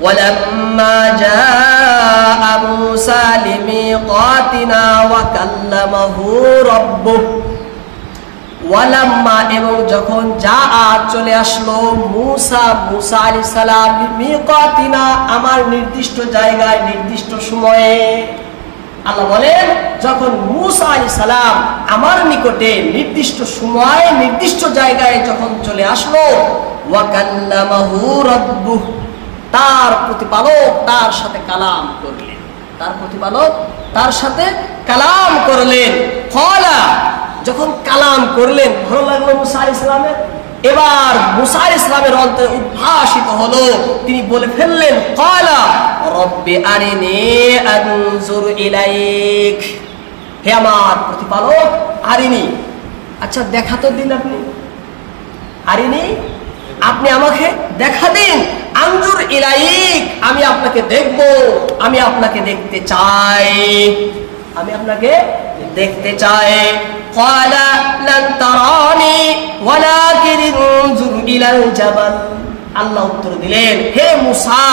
ولما جاء موسى لميقاتنا وكلمه ربه ওয়ালাম্মা এবং যখন যা আজ চলে আসলো মুসা মুসা আলি সালাম মিকাতিনা আমার নির্দিষ্ট জায়গায় নির্দিষ্ট সময়ে আল্লাহ বলেন যখন মুসা আলি সালাম আমার নিকটে নির্দিষ্ট সময় নির্দিষ্ট জায়গায় যখন চলে আসলো ওয়াকাল্লামাহু রাব্বুহ তার প্রতিপালক তার সাথে কালাম করলেন। তার প্রতিপালক তার সাথে কালাম করলেন। ফলা যখন কালাম করলেন, ভালো লাগল মুসা ইসলামের এবার মুসা ইসলামের অন্তরে উদ্ভাসিত হলো। তিনি বলে ফেললেন কয়লা রব্বে আনজুর ইলাইক। হে আমার প্রতিপালক, আরিনি। আচ্ছা দেখা তো দিন আপনি। আরিনি, আপনি আমাকে দেখা দিন। আঞ্জুর ইলাইক, আমি আপনাকে দেখব, আমি আপনাকে দেখতে চাই। আমি আপনাকে দেখতে চাই। ক্বালা লান তারানি, ওয়ালাকিন ইনজুর ইলাল জাবাল। আল্লাহ উত্তর দিলেন, হে মুসা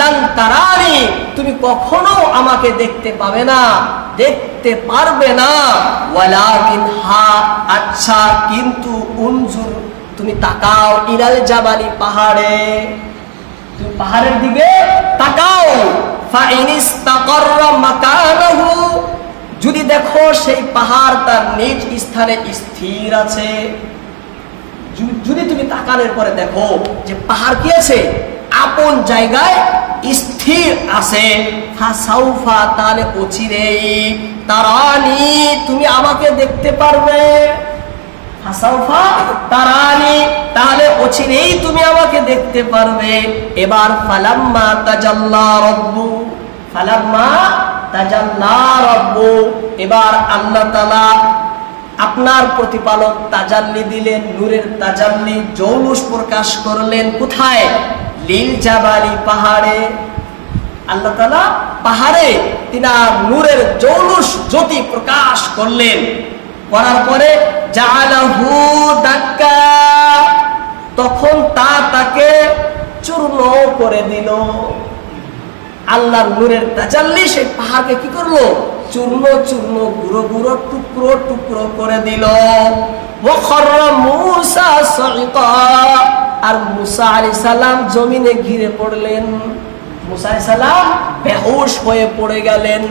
লান তারানি, তুমি কখনো আমাকে দেখতে পাবে না, দেখতে পারবে না। ওয়ালাকিন, হা আচ্ছা কিন্তু উনজুর, তুমি তাকাও ইলাল জাবালি পাহাড়ে। পাহাড়ের দিকে তাকাও। যদি দেখো সেই পাহাড় তার নিজ স্থানে স্থির আছে। যদি তুমি তাকানোর পরে দেখো যে পাহাড় কি আছে, আপন জায়গায় স্থির আছে। ফাসাউফা তাহলে অচিরেই। তারানি, তুমি আমাকে দেখতে পারবে। তাহলে তুমি আমাকে দেখতে পারবে। এবার রব্বু তাজাল্লা রব্বু। এবার আল্লাহ আপনার প্রতিপালক তাজাল্লি দিলেন, নূরের তাজাল্লি জৌলুস প্রকাশ করলেন। কোথায়? লীল জাবালি পাহাড়ে। আল্লাহ তাআলা পাহাড়ে তিনার নূরের জৌলুস জ্যোতি প্রকাশ করলেন। করার পরে করে দিল। আল্লাহর নূরের তাজাল্লি সেই পাহাড়কে কি করল? চূর্ণ চূর্ণ, গুঁড়ো গুঁড়ো, টুকরো টুকরো করে দিল। আর মুসা আলাইহিস সালাম জমিনে ঘিরে পড়লেন। বেহুশ হয়ে পড়ে গেলেন।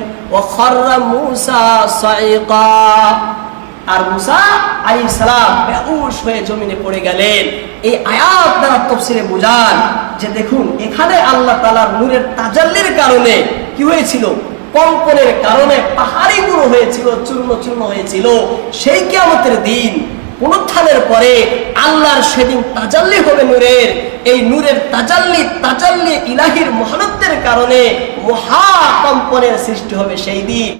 আর মুসা আলাইহিস সালাম বেহুশ হয়ে জমিনে পড়ে গেলেন। এই আয়াত দ্বারা তফসিরে বুঝান যে দেখুন, এখানে আল্লাহ তাআলার নূরের তাজাল্লির কারণে কি হয়েছিল? কম্পনের কারণে পাহাড়ি গুঁড়ো হয়েছিল, চূর্ণ চূর্ণ হয়েছিল। সেই কিয়ামতের দিন, পুনরুত্থানের পরে আল্লাহর সেদিন তাজাল্লি হবে নূরের। এই নূরের তাজাল্লি তাজাল্লি ইলাহির মহানত্বের কারণে মহাকম্পনের সৃষ্টি হবে সেই দিন।